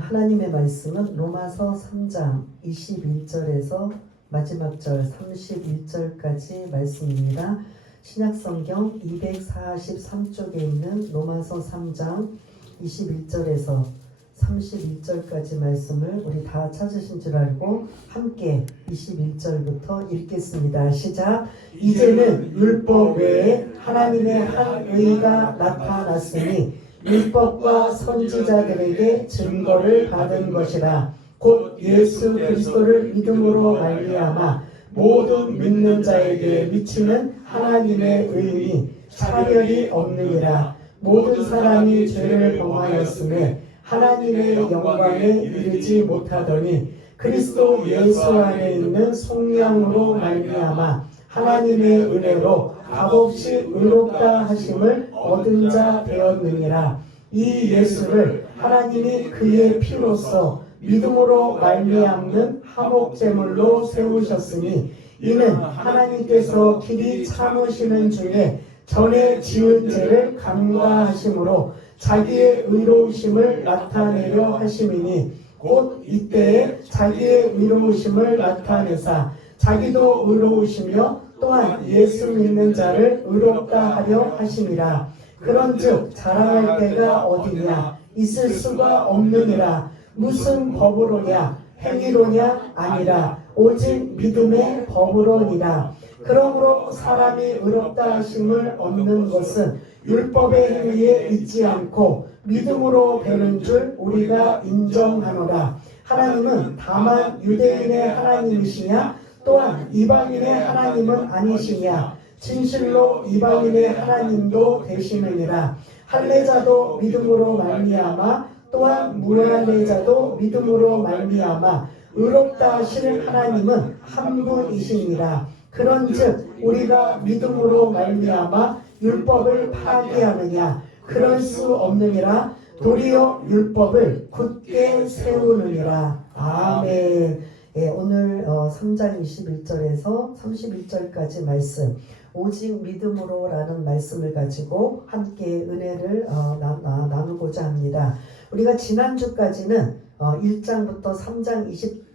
하나님의 말씀은 로마서 3장 21절에서 마지막 절 31절까지 말씀입니다. 신약성경 243쪽에 있는 로마서 3장 21절에서 31절까지 말씀을 우리 다 찾으신 줄 알고 함께 21절부터 읽겠습니다. 시작. 이제는 율법 외에 하나님의 한 의가 나타났으니 율법과 선지자들에게 증거를 받은 것이라. 곧 예수 그리스도를 믿음으로 말미암아 모든 믿는 자에게 미치는 하나님의 의니 차별이 없느니라. 모든 사람이 죄를 범하였음에 하나님의 영광에 이르지 못하더니 그리스도 예수 안에 있는 속량으로 말미암아 하나님의 은혜로 값없이 의롭다 하심을 얻은 자 되었느니라. 이 예수를 하나님이 그의 피로써 믿음으로 말미암는 화목제물로 세우셨으니 이는 하나님께서 길이 참으시는 중에 전에 지은 죄를 간과하심으로 자기의 의로우심을 나타내려 하심이니 곧 이때에 자기의 의로우심을 나타내사 자기도 의로우시며 또한 예수 믿는 자를 의롭다 하려 하심이라. 그런즉 자랑할 때가 어디냐? 있을 수가 없느니라. 무슨 법으로냐? 행위로냐? 아니라 오직 믿음의 법으로니라. 그러므로 사람이 의롭다 하심을 얻는 것은 율법의 행위에 있지 않고 믿음으로 되는 줄 우리가 인정하노라. 하나님은 다만 유대인의 하나님이시냐? 또한 이방인의 하나님은 아니시냐? 진실로 이방인의 하나님도 되시느니라. 할례자도 믿음으로 말미암아 또한 무할례자도 믿음으로 말미암아 의롭다 하실 하나님은 한 분이시니라. 그런즉 우리가 믿음으로 말미암아 율법을 파기하느냐? 그럴 수 없느니라. 도리어 율법을 굳게 세우느니라. 아멘. 오늘 3장 21절에서 31절까지 말씀, 오직 믿음으로 라는 말씀을 가지고 함께 은혜를 나누고자 합니다. 우리가 지난주까지는 1장부터 3장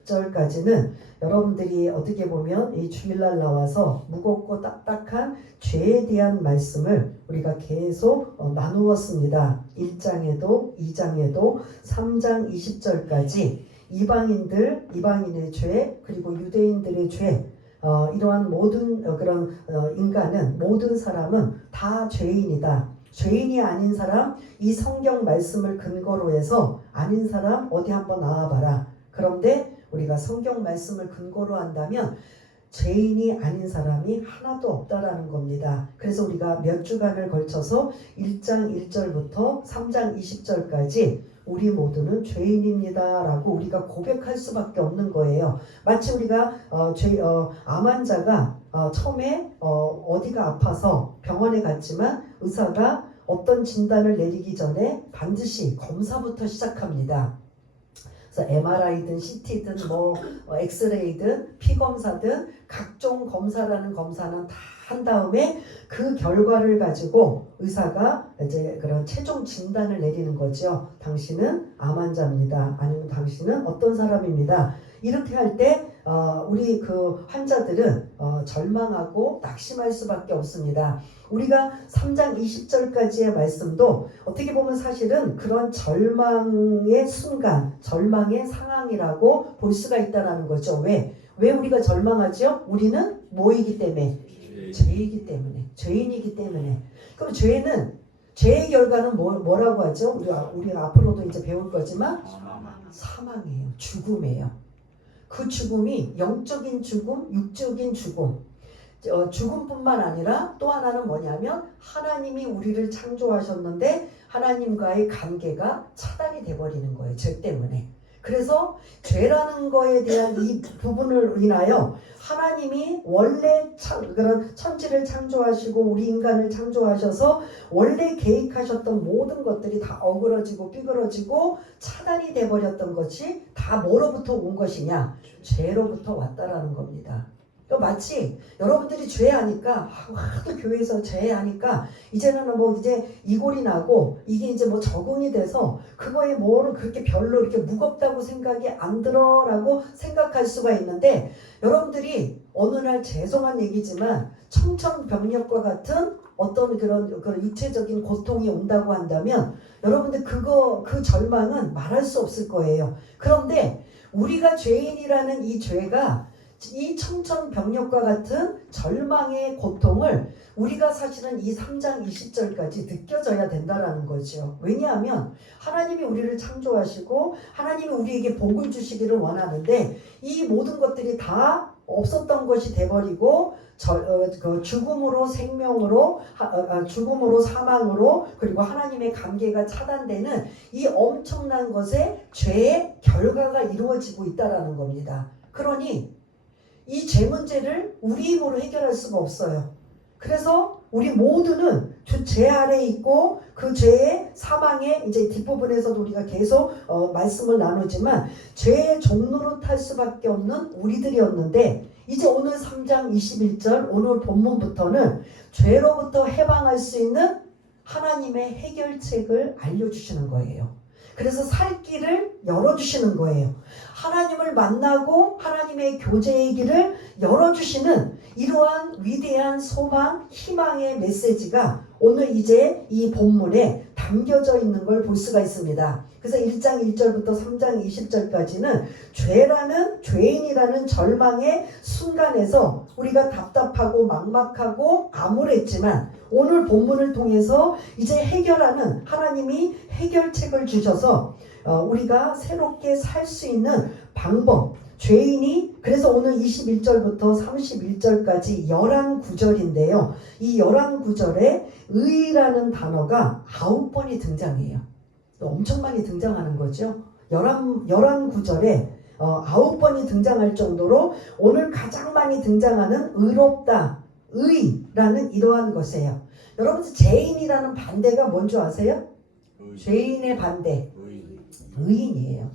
20절까지는 여러분들이 어떻게 보면 이 주일날 나와서 무겁고 딱딱한 죄에 대한 말씀을 우리가 계속 나누었습니다. 1장에도 2장에도 3장 20절까지 이방인의 죄 그리고 유대인들의 죄, 이러한 모든 그런 인간은, 모든 사람은 다 죄인이다. 죄인이 아닌 사람, 이 성경 말씀을 근거로 해서 아닌 사람 어디 한번 나와봐라. 그런데 우리가 성경 말씀을 근거로 한다면 죄인이 아닌 사람이 하나도 없다라는 겁니다. 그래서 우리가 몇 주간을 걸쳐서 1장 1절부터 3장 20절까지 우리 모두는 죄인입니다 라고 우리가 고백할 수밖에 없는 거예요. 마치 우리가 암 환자가 처음에 어디가 아파서 병원에 갔지만 의사가 어떤 진단을 내리기 전에 반드시 검사부터 시작합니다. 그래서 MRI든 CT든 엑스레이든 피검사든 각종 검사라는 검사는 다 한 다음에 그 결과를 가지고 의사가 이제 그런 최종 진단을 내리는 거죠. 당신은 암 환자입니다. 아니면 당신은 어떤 사람입니다. 이렇게 할 때 우리 그 환자들은 절망하고 낙심할 수밖에 없습니다. 우리가 3장 20절까지의 말씀도 어떻게 보면 사실은 그런 절망의 순간, 절망의 상황이라고 볼 수가 있다는 거죠. 왜 우리가 절망하죠? 우리는 뭐이기 때문에? 죄이기 때문에, 죄인이기 때문에. 그럼 죄의 결과는 뭐라고 하죠? 우리가 앞으로도 이제 배울 거지만 사망이에요. 죽음이에요. 그 죽음이 영적인 죽음, 육적인 죽음. 죽음뿐만 아니라 또 하나는 뭐냐면 하나님이 우리를 창조하셨는데 하나님과의 관계가 차단이 돼버리는 거예요. 죄 때문에. 그래서 죄라는 거에 대한 이 부분을 인하여 하나님이 원래 그런 천지를 창조하시고 우리 인간을 창조하셔서 원래 계획하셨던 모든 것들이 다 어그러지고 삐그러지고 차단이 돼버렸던 것이 다 뭐로부터 온 것이냐? 죄로부터 왔다라는 겁니다. 마치 여러분들이 죄하니까 하도 교회에서 죄하니까 이제는 뭐 이제 이골이 나고 이게 이제 뭐 적응이 돼서 그거에 뭐를 그렇게 별로 이렇게 무겁다고 생각이 안 들어라고 생각할 수가 있는데 여러분들이 어느 날 죄송한 얘기지만 청천벽력과 같은 어떤 그런 육체적인 고통이 온다고 한다면 여러분들 그 절망은 말할 수 없을 거예요. 그런데 우리가 죄인이라는 이 죄가 이 청천벽력과 같은 절망의 고통을 우리가 사실은 이 3장 20절까지 느껴져야 된다라는 거죠. 왜냐하면 하나님이 우리를 창조하시고 하나님이 우리에게 복을 주시기를 원하는데 이 모든 것들이 다 없었던 것이 돼버리고 죽음으로 생명으로 죽음으로 사망으로 그리고 하나님의 관계가 차단되는 이 엄청난 것에 죄의 결과가 이루어지고 있다라는 겁니다. 그러니 이 죄 문제를 우리 힘으로 해결할 수가 없어요. 그래서 우리 모두는 죄 아래에 있고 그 죄의 사망의 이제 뒷부분에서도 우리가 계속 말씀을 나누지만 죄의 종로로 탈 수밖에 없는 우리들이었는데 이제 오늘 3장 21절 오늘 본문부터는 죄로부터 해방할 수 있는 하나님의 해결책을 알려주시는 거예요. 그래서 살 길을 열어주시는 거예요. 하나님을 만나고 하나님의 교제의 길을 열어주시는 이러한 위대한 소망, 희망의 메시지가 오늘 이제 이 본문에 담겨져 있는 걸 볼 수가 있습니다. 그래서 1장 1절부터 3장 20절까지는 죄인이라는 절망의 순간에서 우리가 답답하고 막막하고 암울했지만 오늘 본문을 통해서 이제 해결하는 하나님이 해결책을 주셔서 우리가 새롭게 살 수 있는 방법, 죄인이 그래서 오늘 21절부터 31절까지 11구절인데요. 이 11구절에 의라는 단어가 9번이 등장해요. 엄청 많이 등장하는 거죠. 11구절에 9번이 등장할 정도로 오늘 가장 많이 등장하는 의롭다, 의라는 이러한 것이에요. 여러분 죄인이라는 반대가 뭔지 아세요? 죄인의 반대, 의인이에요.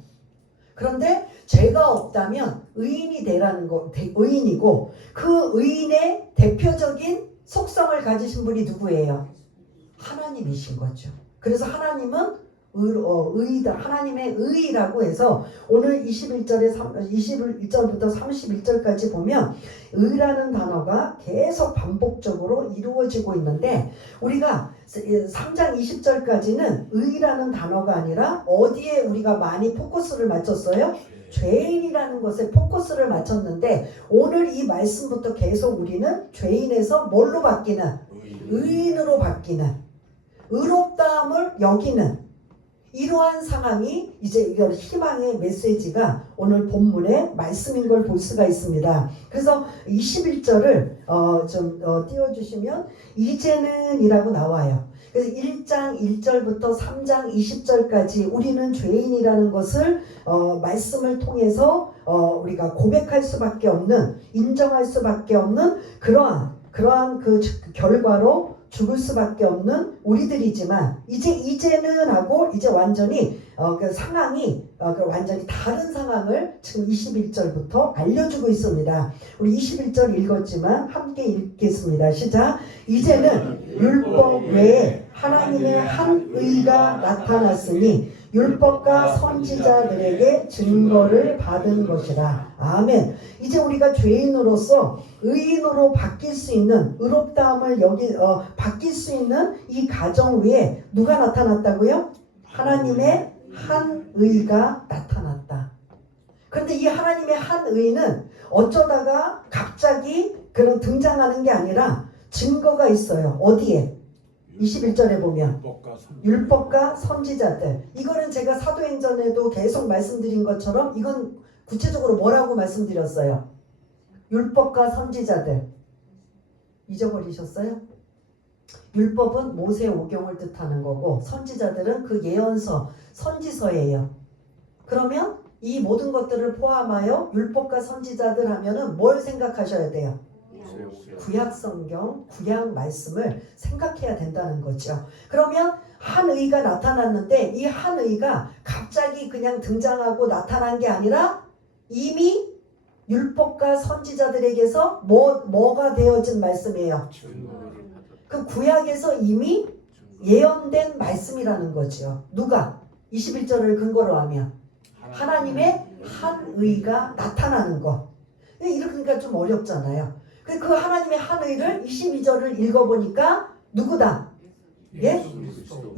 그런데 죄가 없다면 의인이 되라는 거, 의인이고 그 의인의 대표적인 속성을 가지신 분이 누구예요? 하나님이신 거죠. 그래서 하나님은 의이다. 하나님의 의라고 해서 오늘 21절부터 31절까지 보면 의라는 단어가 계속 반복적으로 이루어지고 있는데 우리가 3장 20절까지는 의라는 단어가 아니라 어디에 우리가 많이 포커스를 맞췄어요? 죄인이라는 것에 포커스를 맞췄는데 오늘 이 말씀부터 계속 우리는 죄인에서 뭘로 바뀌는? 의인으로 바뀌는 의롭다함을 여기는 이러한 상황이 이제 이런 희망의 메시지가 오늘 본문의 말씀인 걸 볼 수가 있습니다. 그래서 21절을 좀 띄워주시면 이제는 이라고 나와요. 그래서 1장 1절부터 3장 20절까지 우리는 죄인이라는 것을 말씀을 통해서 우리가 고백할 수밖에 없는 인정할 수밖에 없는 그러한 그 결과로 죽을 수밖에 없는 우리들이지만 이제는 하고 이제 완전히 그 상황이 완전히 다른 상황을 지금 21절부터 알려주고 있습니다. 우리 21절 읽었지만 함께 읽겠습니다. 시작. 이제는 율법 외에 하나님의 한 의가 나타났으니 율법과 선지자들에게 증거를 받은 것이라. 아멘. 이제 우리가 죄인으로서 의인으로 바뀔 수 있는 의롭다함을 바뀔 수 있는 이 가정 위에 누가 나타났다고요? 하나님의 한 의가 나타났다. 그런데 이 하나님의 한 의는 어쩌다가 갑자기 그런 등장하는 게 아니라 증거가 있어요. 어디에? 21절에 보면 율법과 선지자들. 이거는 제가 사도행전에도 계속 말씀드린 것처럼 이건 구체적으로 뭐라고 말씀드렸어요? 율법과 선지자들. 잊어버리셨어요? 율법은 모세 오경을 뜻하는 거고 선지자들은 그 예언서, 선지서예요. 그러면 이 모든 것들을 포함하여 율법과 선지자들 하면은 뭘 생각하셔야 돼요? 구약 성경, 구약 말씀을 생각해야 된다는 거죠. 그러면 한 의가 나타났는데 이 한 의가 갑자기 그냥 등장하고 나타난 게 아니라 이미 율법과 선지자들에게서 뭐가 되어진 말씀이에요? 그 구약에서 이미 예언된 말씀이라는 거죠. 누가? 21절을 근거로 하면 하나님의 한 의가 나타나는 거. 이러니까 좀 어렵잖아요. 그 하나님의 한 의를 22절을 읽어보니까 누구다? 예?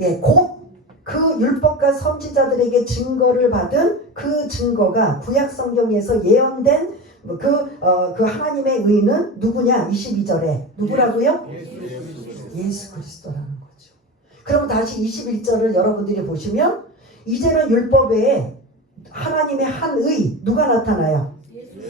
예, 곧 그 율법과 선지자들에게 증거를 받은 그 증거가 구약 성경에서 예언된 그 하나님의 의는 누구냐? 22절에 누구라고요? 예수 그리스도라는 거죠. 그럼 다시 21절을 여러분들이 보시면 이제는 율법 외에 하나님의 한 의 누가 나타나요?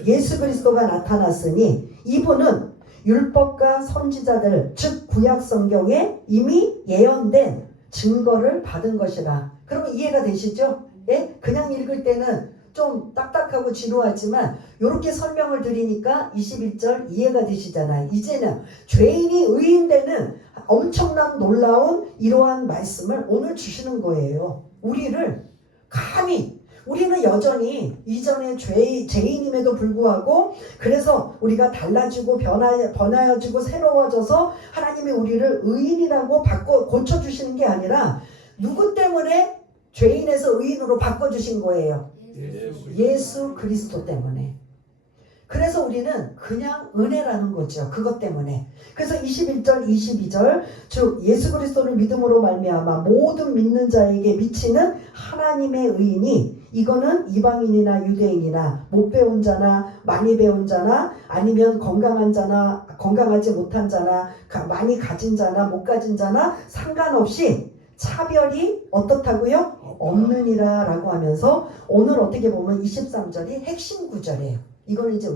예수 그리스도가 나타났으니 이분은 율법과 선지자들 즉 구약 성경에 이미 예언된 증거를 받은 것이라. 그러면 이해가 되시죠? 예? 그냥 읽을 때는 좀 딱딱하고 지루하지만 이렇게 설명을 드리니까 21절 이해가 되시잖아요. 이제는 죄인이 의인되는 엄청난 놀라운 이러한 말씀을 오늘 주시는 거예요. 우리를 감히 우리는 여전히 이전에 죄인임에도 불구하고 그래서 우리가 달라지고 변하여지고 새로워져서 하나님이 우리를 의인이라고 고쳐주시는 게 아니라 누구 때문에 죄인에서 의인으로 바꿔주신 거예요? 예수 그리스도 때문에. 그래서 우리는 그냥 은혜라는 거죠. 그것 때문에. 그래서 21절 22절 즉 예수 그리스도를 믿음으로 말미암아 모든 믿는 자에게 미치는 하나님의 의인이 이거는 이방인이나 유대인이나 못 배운 자나 많이 배운 자나 아니면 건강한 자나 건강하지 못한 자나 많이 가진 자나 못 가진 자나 상관없이 차별이 어떻다고요? 없느니라 라고 하면서 오늘 어떻게 보면 23절이 핵심 구절이에요. 이걸 이제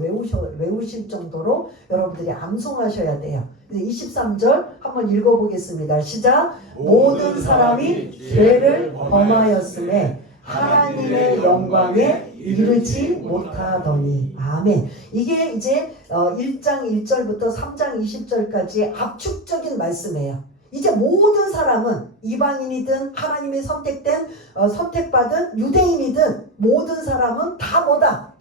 외우실 정도로 여러분들이 암송하셔야 돼요. 23절 한번 읽어보겠습니다. 시작. 모든 사람이 죄를 범하였음에 하나님의 영광에 이르지 못하더니. 아멘. 이게 이제 1장 1절부터 3장 20절까지의 압축적인 말씀이에요. 이제 모든 사람은 이방인이든 하나님의 선택받은 유대인이든 모든 사람은 다 뭐다?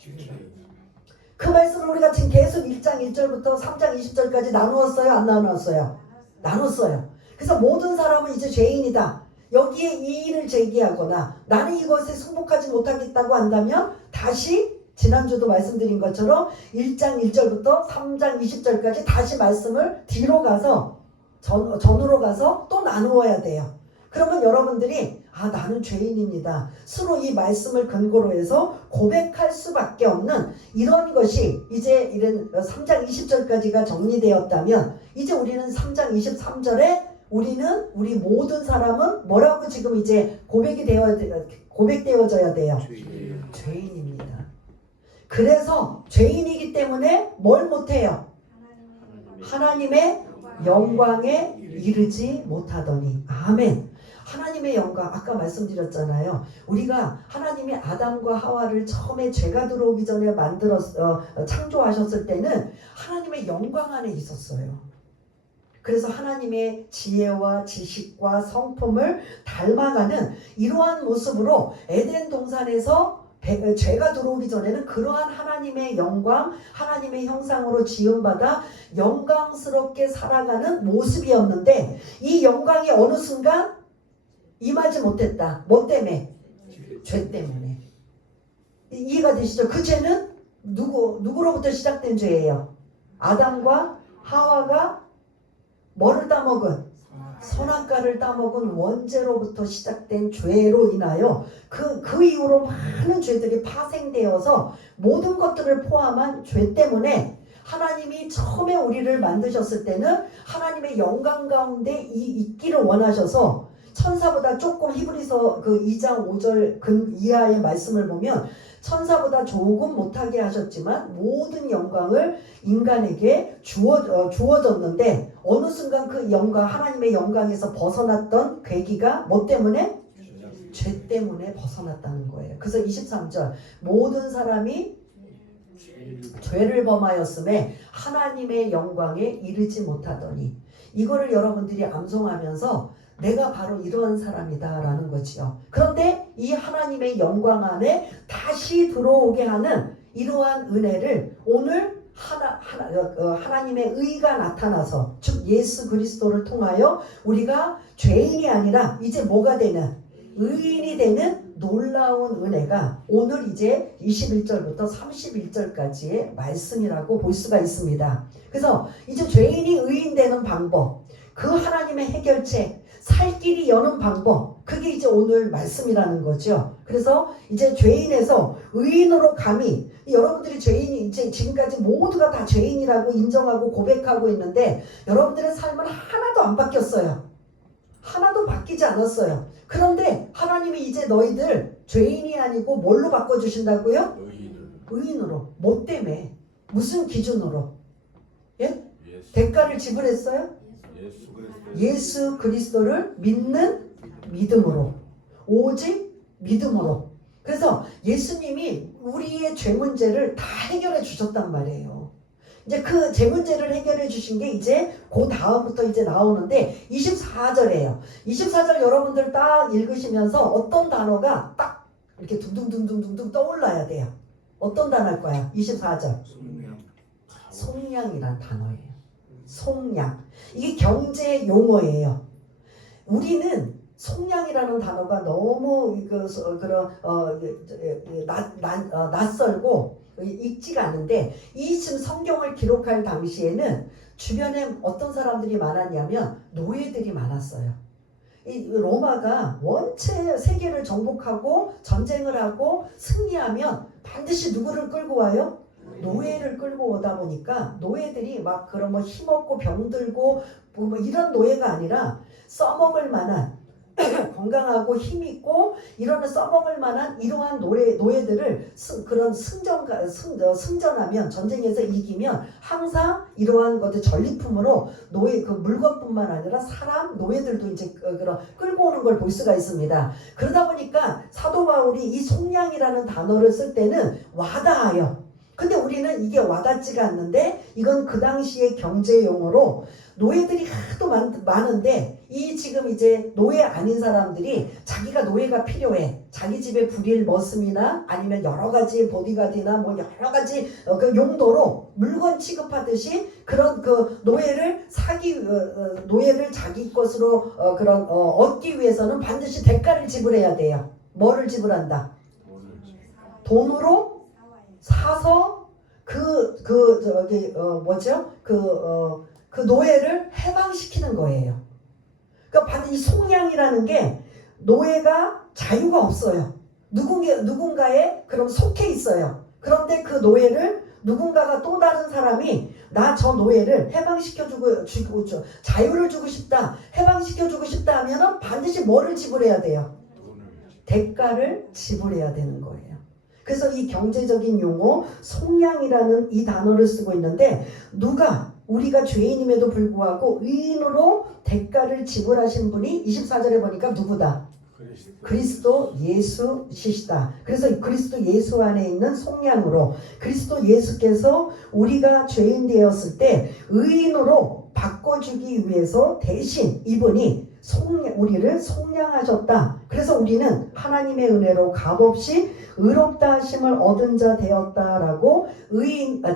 그 말씀을 우리가 지금 계속 1장 1절부터 3장 20절까지 나누었어요? 안 나누었어요? 나눴어요. 그래서 모든 사람은 이제 죄인이다. 여기에 이의를 제기하거나 나는 이것에 승복하지 못하겠다고 한다면 다시 지난주도 말씀드린 것처럼 1장 1절부터 3장 20절까지 다시 말씀을 뒤로 가서 전으로 가서 또 나누어야 돼요. 그러면 여러분들이 나는 죄인입니다. 스스로 이 말씀을 근거로 해서 고백할 수밖에 없는 이런 것이 이제 이런 3장 20절까지가 정리되었다면 이제 우리는 3장 23절에 우리 모든 사람은 뭐라고 지금 이제 고백되어져야 돼요? 죄인입니다. 그래서 죄인이기 때문에 뭘 못해요? 하나님의 영광에 이르지 못하더니. 아멘. 하나님의 영광 아까 말씀드렸잖아요. 우리가 하나님이 아담과 하와를 처음에 죄가 들어오기 전에 창조하셨을 때는 하나님의 영광 안에 있었어요. 그래서 하나님의 지혜와 지식과 성품을 닮아가는 이러한 모습으로 에덴 동산에서 죄가 들어오기 전에는 그러한 하나님의 영광, 하나님의 형상으로 지음받아 영광스럽게 살아가는 모습이었는데 이 영광이 어느 순간 임하지 못했다. 뭐 때문에? 죄 때문에. 이해가 되시죠? 그 죄는 누구로부터 시작된 죄예요? 아담과 하와가 뭐를 따먹은? 선악과를 따먹은 원죄로부터 시작된 죄로 인하여 그 이후로 많은 죄들이 파생되어서 모든 것들을 포함한 죄 때문에 하나님이 처음에 우리를 만드셨을 때는 하나님의 영광 가운데 있기를 원하셔서 천사보다 조금 히브리서 그 2장 5절 이하의 말씀을 보면 천사보다 조금 못하게 하셨지만 모든 영광을 인간에게 주어졌는데 어느 순간 그 영광 하나님의 영광에서 벗어났던 계기가 뭐 때문에? 죄 때문에 벗어났다는 거예요. 그래서 23절 모든 사람이 죄를 범하였음에 하나님의 영광에 이르지 못하더니. 이거를 여러분들이 암송하면서 내가 바로 이러한 사람이다 라는 거지요. 그런데 이 하나님의 영광 안에 다시 들어오게 하는 이러한 은혜를 오늘 하나님의 의가 나타나서 즉 예수 그리스도를 통하여 우리가 죄인이 아니라 이제 뭐가 되는 의인이 되는 놀라운 은혜가 오늘 이제 21절부터 31절까지의 말씀이라고 볼 수가 있습니다. 그래서 이제 죄인이 의인 되는 방법, 그 하나님의 해결책, 살 길이 여는 방법, 그게 이제 오늘 말씀이라는 거죠. 그래서 이제 죄인에서 의인으로 감히, 여러분들이 죄인이 이제 지금까지 모두가 다 죄인이라고 인정하고 고백하고 있는데 여러분들의 삶은 하나도 안 바뀌었어요. 하나도 바뀌지 않았어요. 그런데 하나님이 이제 너희들 죄인이 아니고 뭘로 바꿔주신다고요? 의인으로. 뭐 때문에? 무슨 기준으로? 예? 대가를 지불했어요? 예수 그리스도를 믿는 믿음으로. 오직 믿음으로. 그래서 예수님이 우리의 죄 문제를 다 해결해 주셨단 말이에요. 이제 그 죄 문제를 해결해 주신 게 이제 그 다음부터 이제 나오는데 24절이에요. 24절 여러분들 딱 읽으시면서 어떤 단어가 딱 이렇게 둥둥둥둥둥 떠올라야 돼요. 어떤 단어일 거야? 24절. 속량이란 단어예요. 속량. 이게 경제 용어예요. 우리는 속량이라는 단어가 너무 낯설고 읽지가 않는데 이 지금 성경을 기록할 당시에는 주변에 어떤 사람들이 많았냐면 노예들이 많았어요. 이 로마가 원체 세계를 정복하고 전쟁을 하고 승리하면 반드시 누구를 끌고 와요? 노예를 끌고 오다 보니까 노예들이 막 그런 뭐 힘없고 병들고 뭐 이런 노예가 아니라 써먹을 만한 건강하고 힘있고 이런 써먹을 만한 이러한 노예들을 승전하면 전쟁에서 이기면 항상 이러한 것들 전리품으로 노예 그 물건뿐만 아니라 사람 노예들도 이제 그런 끌고 오는 걸 볼 수가 있습니다. 그러다 보니까 사도 바울이 이 속량이라는 단어를 쓸 때는 와닿아요. 근데 우리는 이게 와닿지가 않는데 이건 그 당시의 경제 용어로 노예들이 하도 많은데 이 지금 이제 노예 아닌 사람들이 자기가 노예가 필요해. 자기 집에 불일 머슴이나 아니면 여러 가지 보디가드나 뭐 여러 가지 그 용도로 물건 취급하듯이 그런 그 노예를 노예를 자기 것으로 얻기 위해서는 반드시 대가를 지불해야 돼요. 뭐를 지불한다? 돈으로 사서 그 노예를 해방시키는 거예요. 그러니까 반드시 속량이라는 게 노예가 자유가 없어요. 누군가에 그럼 속해 있어요. 그런데 그 노예를 누군가가 또 다른 사람이 나 저 노예를 해방시켜주고 자유를 주고 싶다, 해방시켜주고 싶다 하면은 반드시 뭐를 지불해야 돼요? 대가를 지불해야 되는 거예요. 그래서 이 경제적인 용어 속량이라는 이 단어를 쓰고 있는데 우리가 죄인임에도 불구하고 의인으로 대가를 지불하신 분이 24절에 보니까 누구다? 그리스도 예수시시다. 그래서 그리스도 예수 안에 있는 속량으로 그리스도 예수께서 우리가 죄인 되었을 때 의인으로 바꿔주기 위해서 대신 이분이 우리를 속량하셨다. 그래서 우리는 하나님의 은혜로 값없이 의롭다 하심을 얻은 자 되었다라고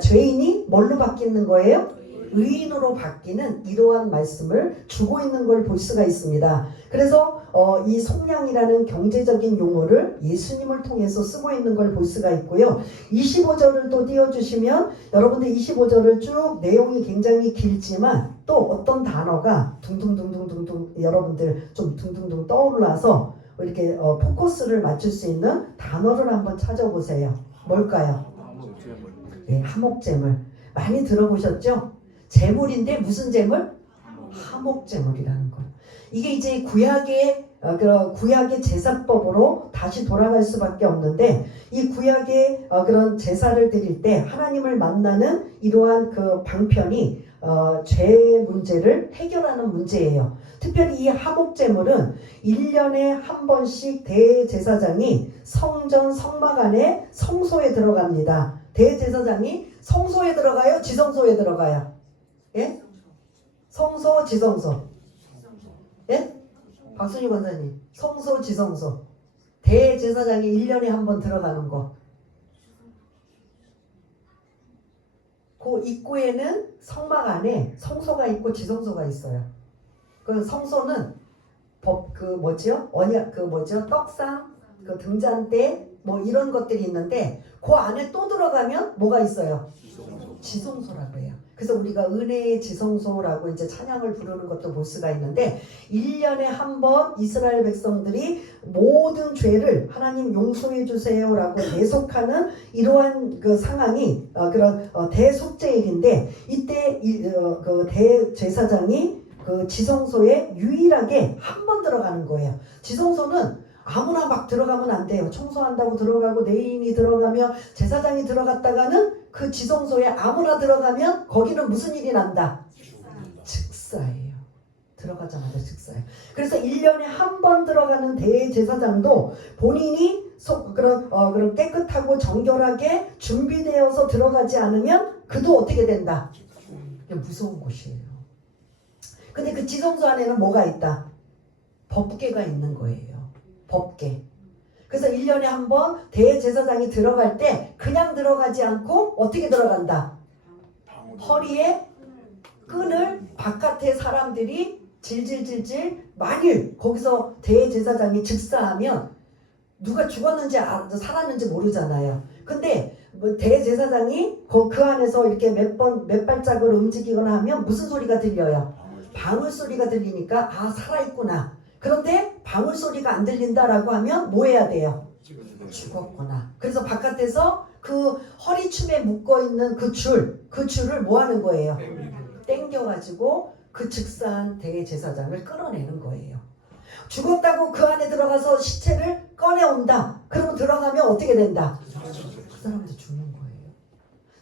죄인이 뭘로 바뀌는 거예요? 의인으로 바뀌는 이러한 말씀을 주고 있는 걸 볼 수가 있습니다. 그래서 이 속량이라는 경제적인 용어를 예수님을 통해서 쓰고 있는 걸 볼 수가 있고요. 25절을 또 띄워주시면 여러분들 25절을 쭉 내용이 굉장히 길지만 또 어떤 단어가 둥둥둥둥둥 여러분들 좀 둥둥둥 떠올라서 이렇게 포커스를 맞출 수 있는 단어를 한번 찾아보세요. 뭘까요? 네, 하목제물. 많이 들어보셨죠? 제물인데 무슨 제물? 하목제물이라는 거예요. 이게 이제 구약의 제사법으로 다시 돌아갈 수밖에 없는데 이 구약의 그런 제사를 드릴 때 하나님을 만나는 이러한 그 방편이 죄 문제를 해결하는 문제예요. 특별히 이 하목제물은 1년에 한 번씩 대제사장이 성전 성막 안에 성소에 들어갑니다. 대제사장이 성소에 들어가요? 지성소에 들어가요? 예? 성소, 지성소. 예? 박순희 권사님. 성소, 지성소. 대제사장이 1년에 한 번 들어가는 거. 그 입구에는 성막 안에 성소가 있고 지성소가 있어요. 그 성소는 언약 떡상, 그 등잔대 뭐 이런 것들이 있는데 그 안에 또 들어가면 뭐가 있어요? 지성소라고 해요. 그래서 우리가 은혜의 지성소라고 이제 찬양을 부르는 것도 볼 수가 있는데 1년에 한 번 이스라엘 백성들이 모든 죄를 하나님 용서해 주세요라고 대속하는 이러한 그 상황이 그런 대속죄일인데 이때 그 대제사장이 그 지성소에 유일하게 한 번 들어가는 거예요. 지성소는 아무나 막 들어가면 안 돼요. 청소한다고 들어가고 레위인이 들어가며 제사장이 들어갔다가는 그 지성소에 아무나 들어가면 거기는 무슨 일이 난다? 즉사예요. 들어가자마자 즉사예요. 그래서 1년에 한 번 들어가는 대제사장도 본인이 그런 깨끗하고 정결하게 준비되어서 들어가지 않으면 그도 어떻게 된다? 무서운 곳이에요. 근데 그 지성소 안에는 뭐가 있다? 법궤가 있는 거예요. 법궤. 그래서 1년에 한 번 대제사장이 들어갈 때 그냥 들어가지 않고 어떻게 들어간다? 허리에 끈을 바깥에 사람들이 질질질질 만일 거기서 대제사장이 즉사하면 누가 죽었는지 살았는지 모르잖아요. 근데 뭐 대제사장이 그 안에서 이렇게 몇 발짝을 움직이거나 하면 무슨 소리가 들려요? 방울 소리가 들리니까 살아있구나. 그런데 방울 소리가 안 들린다라고 하면 뭐 해야 돼요? 죽었구나. 그래서 바깥에서 그 허리춤에 묶어있는 그 줄을 뭐 하는 거예요? 땡겨가지고 그 즉사한 대제사장을 끌어내는 거예요. 죽었다고 그 안에 들어가서 시체를 꺼내온다. 그러면 들어가면 어떻게 된다? 그 사람도 죽는 거예요.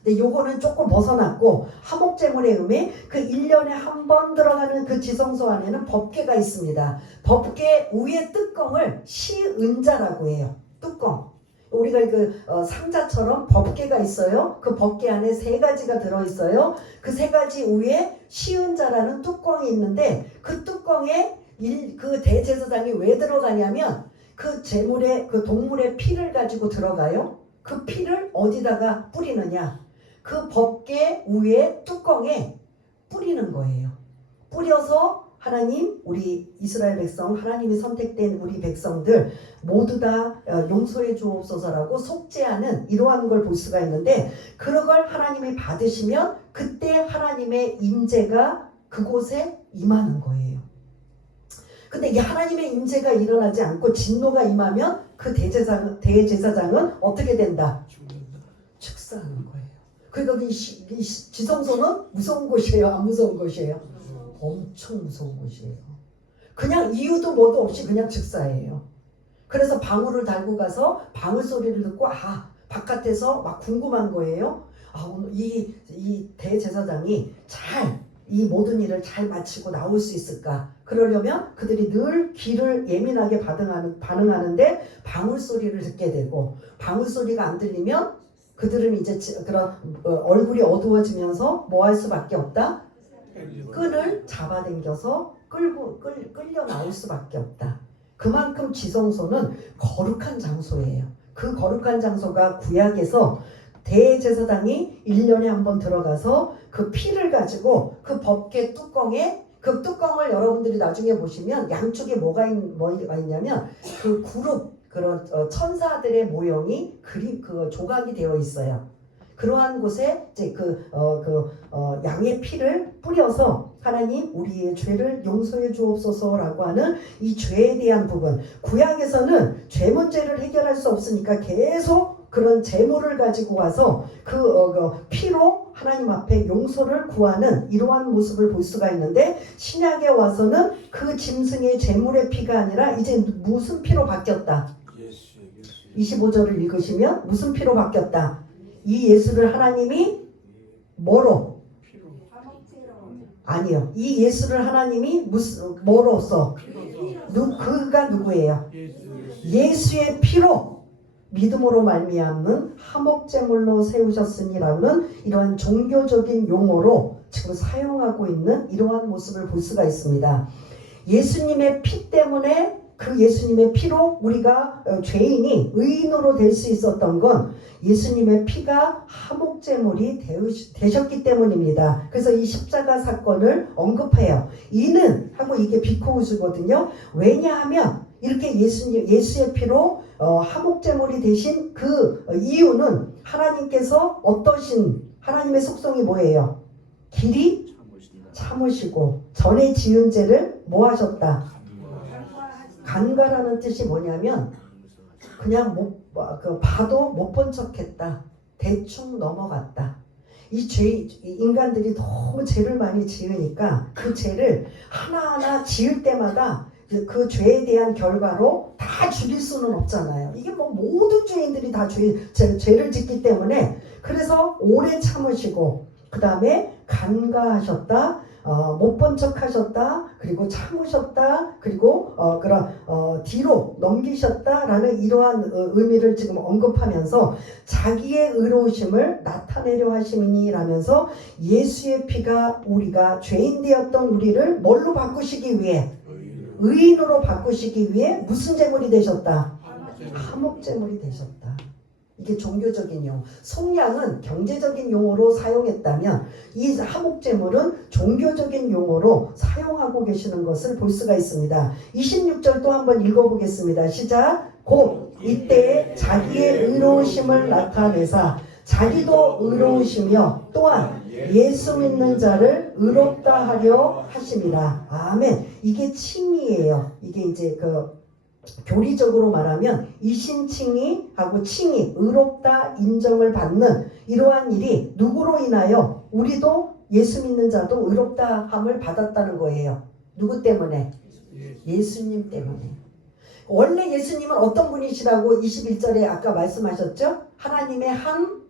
근데 요거는 조금 벗어났고 하목제물의 의미 그 1년에 한 번 들어가는 그 지성소 안에는 법궤가 있습니다. 법궤 위에 뚜껑을 시은자라고 해요. 뚜껑. 우리가 그 상자처럼 법궤가 있어요. 그 법궤 안에 3가지가 들어있어요. 그 3가지 위에 시은자라는 뚜껑이 있는데 그 뚜껑에 그 대제사장이 왜 들어가냐면 그 그 동물의 피를 가지고 들어가요. 그 피를 어디다가 뿌리느냐? 그 법궤 위에 뚜껑에 뿌리는 거예요. 뿌려서 하나님, 우리 이스라엘 백성, 하나님이 선택된 우리 백성들 모두 다 용서해 주옵소서라고 속죄하는 이러한 걸 볼 수가 있는데 그런 걸 하나님이 받으시면 그때 하나님의 임재가 그곳에 임하는 거예요. 근데 이 하나님의 임재가 일어나지 않고 진노가 임하면 그 대제사장은 어떻게 된다? 축사하는 거예요. 그러니까 이 지성소는 무서운 곳이에요? 안 무서운 곳이에요? 엄청 무서운 곳이에요. 그냥 이유도 뭐도 없이 그냥 즉사예요. 그래서 방울을 달고 가서 방울 소리를 듣고 바깥에서 막 궁금한 거예요. 오늘 이 대제사장이 잘 이 모든 일을 잘 마치고 나올 수 있을까? 그러려면 그들이 늘 귀를 예민하게 반응하는데 방울 소리를 듣게 되고 방울 소리가 안 들리면 그들은 이제 그런 얼굴이 어두워지면서 뭐 할 수밖에 없다? 끈을 잡아당겨서 끌려 나올 수밖에 없다. 그만큼 지성소는 거룩한 장소예요. 그 거룩한 장소가 구약에서 대제사장이 1년에 한 번 들어가서 그 피를 가지고 그 법궤 뚜껑에 그 뚜껑을 여러분들이 나중에 보시면 양쪽에 뭐가 있냐면 그 그룹 그런 천사들의 모형이 그 조각이 되어 있어요. 그러한 곳에 이제 양의 피를 뿌려서 하나님 우리의 죄를 용서해 주옵소서라고 하는 이 죄에 대한 부분. 구약에서는 죄 문제를 해결할 수 없으니까 계속 그런 제물을 가지고 와서 그 피로 하나님 앞에 용서를 구하는 이러한 모습을 볼 수가 있는데 신약에 와서는 그 짐승의 제물의 피가 아니라 이제 무슨 피로 바뀌었다? 25절을 읽으시면 무슨 피로 바뀌었다? 이 예수를 하나님이 뭐로? 아니요. 이 예수를 하나님이 뭐로써? 그가 누구예요? 예수의 피로 믿음으로 말미암는 화목제물로 세우셨으니라는 이러한 종교적인 용어로 지금 사용하고 있는 이러한 모습을 볼 수가 있습니다. 예수님의 피 때문에 그 예수님의 피로 우리가 죄인이 의인으로 될 수 있었던 건 예수님의 피가 화목제물이 되셨기 때문입니다. 그래서 이 십자가 사건을 언급해요. 이는 하고 이게 비코우스거든요. 왜냐하면 이렇게 예수의 피로 화목제물이 되신 그 이유는 하나님께서 어떠신 하나님의 속성이 뭐예요? 길이 참으시고 전에 지은 죄를 뭐 하셨다? 간과라는 뜻이 뭐냐면 그냥 봐도 못 본 척했다. 대충 넘어갔다. 인간들이 너무 죄를 많이 지으니까 그 죄를 하나하나 지을 때마다 그 죄에 대한 결과로 다 죽일 수는 없잖아요. 이게 뭐 모든 죄인들이 다 죄를 짓기 때문에 그래서 오래 참으시고 그 다음에 간과하셨다. 못 본 척 하셨다. 그리고 참으셨다. 그리고 뒤로 넘기셨다라는 이러한 의미를 지금 언급하면서 자기의 의로우심을 나타내려 하심이니라면서 예수의 피가 우리가 죄인 되었던 우리를 뭘로 바꾸시기 위해? 의인으로 바꾸시기 위해 무슨 제물이 되셨다? 화목제물이 되셨다. 이게 종교적인 용어. 속량은 경제적인 용어로 사용했다면 이 화목제물은 종교적인 용어로 사용하고 계시는 것을 볼 수가 있습니다. 26절 또 한번 읽어보겠습니다. 시작. 곧 이때에 자기의 의로우심을 나타내사 자기도 의로우시며 또한 예수 믿는 자를 의롭다 하려 하심이라. 아멘. 이게 칭의예요. 이게 이제 교리적으로 말하면 이신칭의 하고 칭의, 의롭다 인정을 받는 이러한 일이 누구로 인하여 우리도 예수 믿는 자도 의롭다함을 받았다는 거예요. 누구 때문에? 예수님 때문에. 원래 예수님은 어떤 분이시라고 21절에 아까 말씀하셨죠? 하나님의 한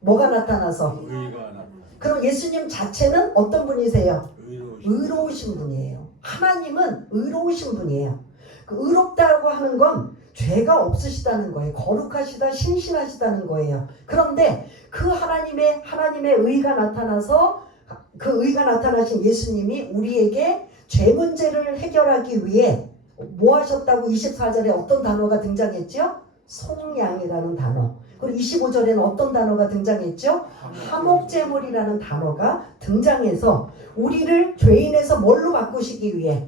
뭐가 나타나서? 그럼 예수님 자체는 어떤 분이세요? 의로우신 분이에요. 하나님은 의로우신 분이에요. 그 의롭다고 하는 건 죄가 없으시다는 거예요. 거룩하시다, 신실하시다는 거예요. 그런데 그 하나님의 의가 나타나서 그 의가 나타나신 예수님이 우리에게 죄 문제를 해결하기 위해 뭐 하셨다고 24절에 어떤 단어가 등장했죠? 속량이라는 단어. 그리고 25절에는 어떤 단어가 등장했죠? 화목제물이라는 단어가 등장해서 우리를 죄인에서 뭘로 바꾸시기 위해?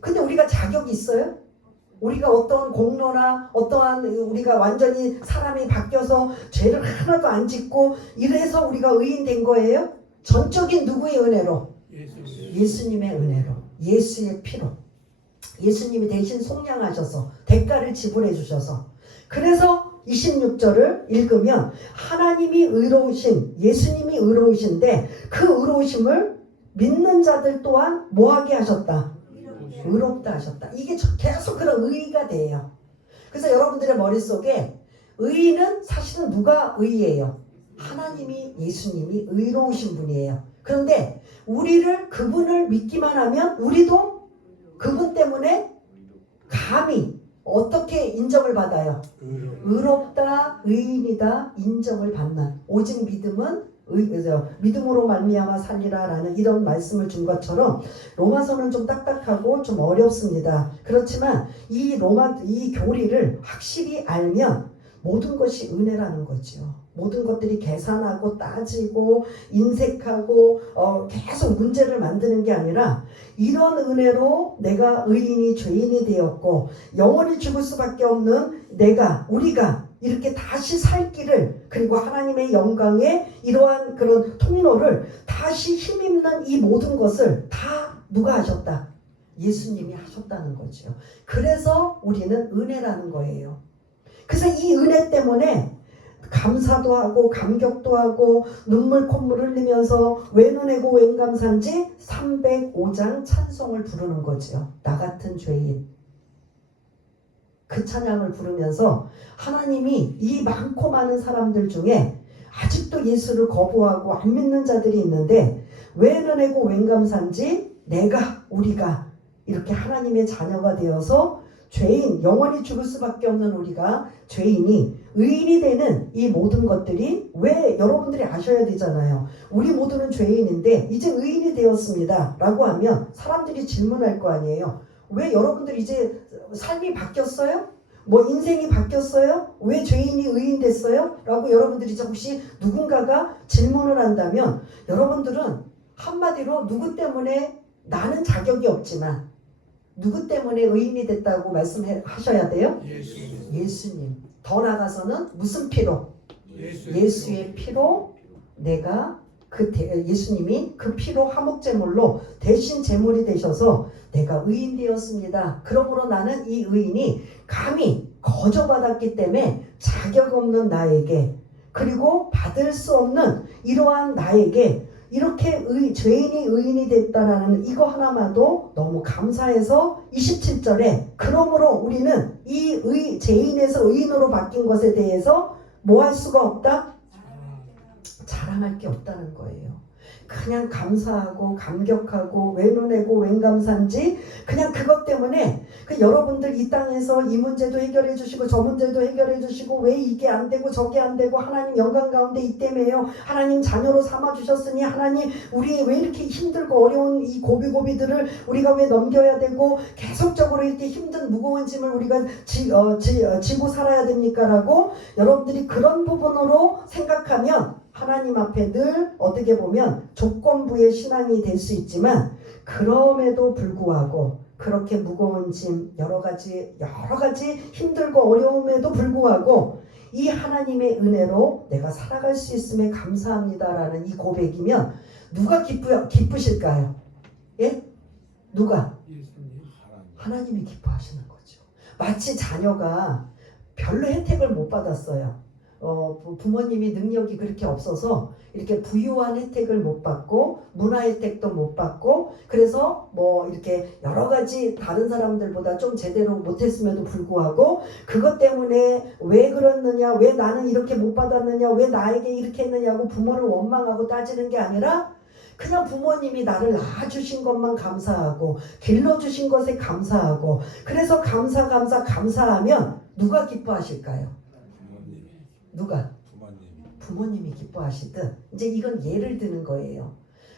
근데 우리가 자격이 있어요? 우리가 어떤 공로나 어떠한 우리가 완전히 사람이 바뀌어서 죄를 하나도 안 짓고 이래서 우리가 의인 된 거예요? 전적인 누구의 은혜로? 예수님의 은혜로. 예수의 피로. 예수님이 대신 속량하셔서 대가를 지불해 주셔서. 그래서 26절을 읽으면 하나님이 의로우신 예수님이 의로우신데 그 의로우심을 믿는 자들 또한 뭐하게 하셨다? 의롭다 하셨다. 이게 계속 그런 의의가 돼요. 그래서 여러분들의 머릿속에 의의는 사실은 누가 의의예요? 하나님이 예수님이 의로우신 분이에요. 그런데 우리를 그분을 믿기만 하면 우리도 그분 때문에 감히 어떻게 인정을 받아요? 의롭다, 의인이다 인정을 받는 오직 믿음으로 말미암아 살리라라는 이런 말씀을 준 것처럼 로마서는 좀 딱딱하고 좀 어렵습니다. 그렇지만 이 교리를 확실히 알면 모든 것이 은혜라는 거죠. 모든 것들이 계산하고 따지고 인색하고 계속 문제를 만드는 게 아니라 이런 은혜로 내가 의인이 죄인이 되었고 영원히 죽을 수밖에 없는 우리가 이렇게 다시 살 길을 그리고 하나님의 영광에 이러한 그런 통로를 다시 힘입는 이 모든 것을 다 누가 하셨다? 예수님이 하셨다는 거죠. 그래서 우리는 은혜라는 거예요. 그래서 이 은혜 때문에 감사도 하고 감격도 하고 눈물 콧물 흘리면서 웬 은혜고 웬 감사인지 305장 찬송을 부르는 거죠. 나 같은 죄인. 그 찬양을 부르면서 하나님이 이 많고 많은 사람들 중에 아직도 예수를 거부하고 안 믿는 자들이 있는데 웬 은혜고 웬 감사인지 우리가 이렇게 하나님의 자녀가 되어서 죄인, 영원히 죽을 수밖에 없는 우리가 죄인이 의인이 되는 이 모든 것들이 왜 여러분들이 아셔야 되잖아요. 우리 모두는 죄인인데 이제 의인이 되었습니다 라고 하면 사람들이 질문할 거 아니에요. 왜 여러분들 이제 삶이 바뀌었어요? 뭐 인생이 바뀌었어요? 왜 죄인이 의인 됐어요? 라고 여러분들이 이제 혹시 누군가가 질문을 한다면 여러분들은 한마디로 누구 때문에 나는 자격이 없지만 누구 때문에 의인이 됐다고 말씀하셔야 돼요? 예수님. 더 나아가서는 무슨 피로? 예수의 피로 내가 예수님이 그 피로 화목제물로 대신 제물이 되셔서 내가 의인 되었습니다. 그러므로 나는 이 의인이 감히 거저받았기 때문에 자격 없는 나에게 그리고 받을 수 없는 이러한 나에게 이렇게 죄인이 의인이 됐다라는 이거 하나만도 너무 감사해서 27절에 그러므로 우리는 이 죄인에서 의인으로 바뀐 것에 대해서 뭐 할 수가 없다? 자랑할 게 없다는 거예요. 그냥 감사하고 감격하고 왜 눈에고 웬 감사인지 그냥 그것 때문에 여러분들 이 땅에서 이 문제도 해결해 주시고 저 문제도 해결해 주시고 왜 이게 안 되고 저게 안 되고 하나님 영광 가운데 있다며요. 하나님 자녀로 삼아 주셨으니 하나님 우리 왜 이렇게 힘들고 어려운 이 고비고비들을 우리가 왜 넘겨야 되고 계속적으로 이렇게 힘든 무거운 짐을 우리가 지고 살아야 됩니까? 라고 여러분들이 그런 부분으로 생각하면 하나님 앞에 늘 어떻게 보면 조건부의 신앙이 될 수 있지만 그럼에도 불구하고 그렇게 무거운 짐 여러 가지 힘들고 어려움에도 불구하고 이 하나님의 은혜로 내가 살아갈 수 있음에 감사합니다라는 이 고백이면 누가 기쁘실까요? 예? 누가? 하나님이 기뻐하시는 거죠. 마치 자녀가 별로 혜택을 못 받았어요. 부모님이 능력이 그렇게 없어서 이렇게 부유한 혜택을 못 받고 문화 혜택도 못 받고 그래서 뭐 이렇게 여러 가지 다른 사람들보다 좀 제대로 못했음에도 불구하고 그것 때문에 왜 그랬느냐 왜 나는 이렇게 못 받았느냐 왜 나에게 이렇게 했느냐고 부모를 원망하고 따지는 게 아니라 그냥 부모님이 나를 낳아주신 것만 감사하고 길러주신 것에 감사하고 그래서 감사하면 누가 기뻐하실까요? 누가? 부모님이 기뻐하시듯 이제 이건 예를 드는 거예요.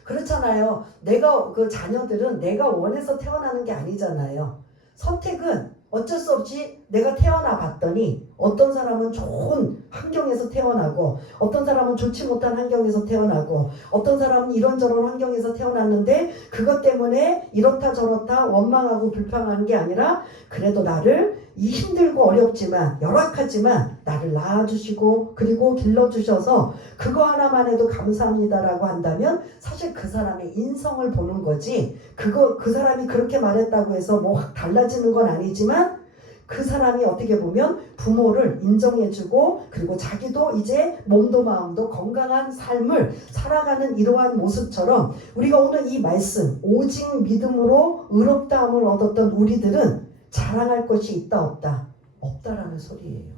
그렇잖아요. 내가 그 자녀들은 내가 원해서 태어나는 게 아니잖아요. 선택은 어쩔 수 없이 내가 태어나 봤더니 어떤 사람은 좋은 환경에서 태어나고 어떤 사람은 좋지 못한 환경에서 태어나고 어떤 사람은 이런저런 환경에서 태어났는데 그것 때문에 이렇다 저렇다 원망하고 불평하는 게 아니라 그래도 나를 이 힘들고 어렵지만 열악하지만 나를 낳아주시고 그리고 길러주셔서 그거 하나만 해도 감사합니다라고 한다면 사실 그 사람의 인성을 보는 거지 그 사람이 그렇게 말했다고 해서 뭐 확 달라지는 건 아니지만 그 사람이 어떻게 보면 부모를 인정해주고 그리고 자기도 이제 몸도 마음도 건강한 삶을 살아가는 이러한 모습처럼 우리가 오늘 이 말씀 오직 믿음으로 의롭다함을 얻었던 우리들은 자랑할 것이 있다 없다? 없다라는 소리예요.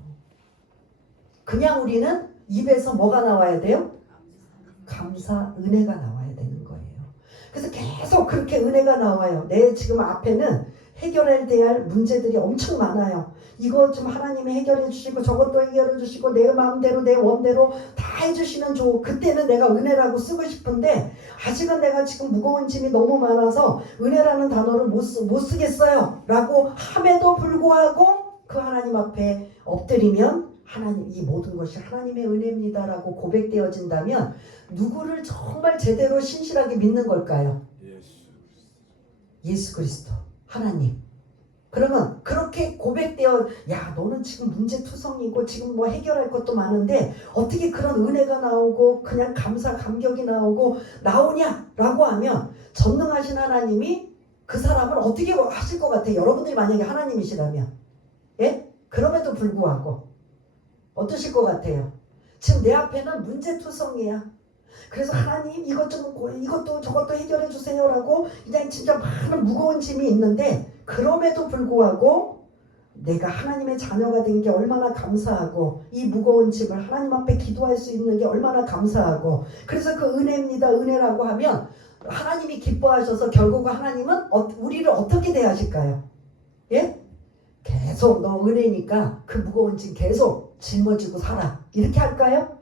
그냥 우리는 입에서 뭐가 나와야 돼요? 감사, 은혜가 나와야 되는 거예요. 그래서 계속 그렇게 은혜가 나와요. 내 지금 앞에는 해결해야 될 문제들이 엄청 많아요. 이거 좀 하나님이 해결해 주시고 저것도 해결해 주시고 내 마음대로 내 원대로 다 해주시면 좋고 그때는 내가 은혜라고 쓰고 싶은데 아직은 내가 지금 무거운 짐이 너무 많아서 은혜라는 단어를 못 쓰겠어요 라고 함에도 불구하고 그 하나님 앞에 엎드리면 하나님 이 모든 것이 하나님의 은혜입니다 라고 고백되어진다면 누구를 정말 제대로 신실하게 믿는 걸까요? 예수 그리스도 하나님. 그러면 그렇게 고백되어 야 너는 지금 문제투성이고 지금 뭐 해결할 것도 많은데 어떻게 그런 은혜가 나오고 그냥 감사 감격이 나오냐라고 하면 전능하신 하나님이 그 사람을 어떻게 하실 것 같아요? 여러분들이 만약에 하나님이시라면 예? 그럼에도 불구하고 어떠실 것 같아요? 지금 내 앞에는 문제투성이야. 그래서 하나님 이것도 저것도 해결해 주세요라고 그냥 진짜 많은 무거운 짐이 있는데 그럼에도 불구하고 내가 하나님의 자녀가 된 게 얼마나 감사하고 이 무거운 짐을 하나님 앞에 기도할 수 있는 게 얼마나 감사하고 그래서 그 은혜입니다 은혜라고 하면 하나님이 기뻐하셔서 결국 하나님은 우리를 어떻게 대하실까요? 예? 계속 너 은혜니까 그 무거운 짐 계속 짊어지고 살아 이렇게 할까요?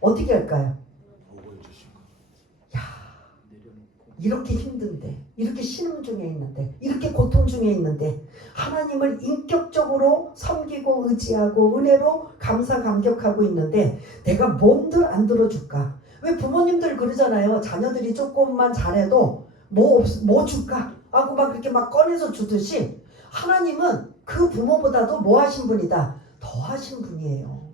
어떻게 할까요? 이렇게 힘든데, 이렇게 신음 중에 있는데, 이렇게 고통 중에 있는데 하나님을 인격적으로 섬기고 의지하고 은혜로 감사 감격하고 있는데 내가 뭔들 안 들어줄까? 왜 부모님들 그러잖아요. 자녀들이 조금만 잘해도 뭐 줄까? 하고 막 그렇게 막 꺼내서 주듯이 하나님은 그 부모보다도 뭐 하신 분이다? 더 하신 분이에요.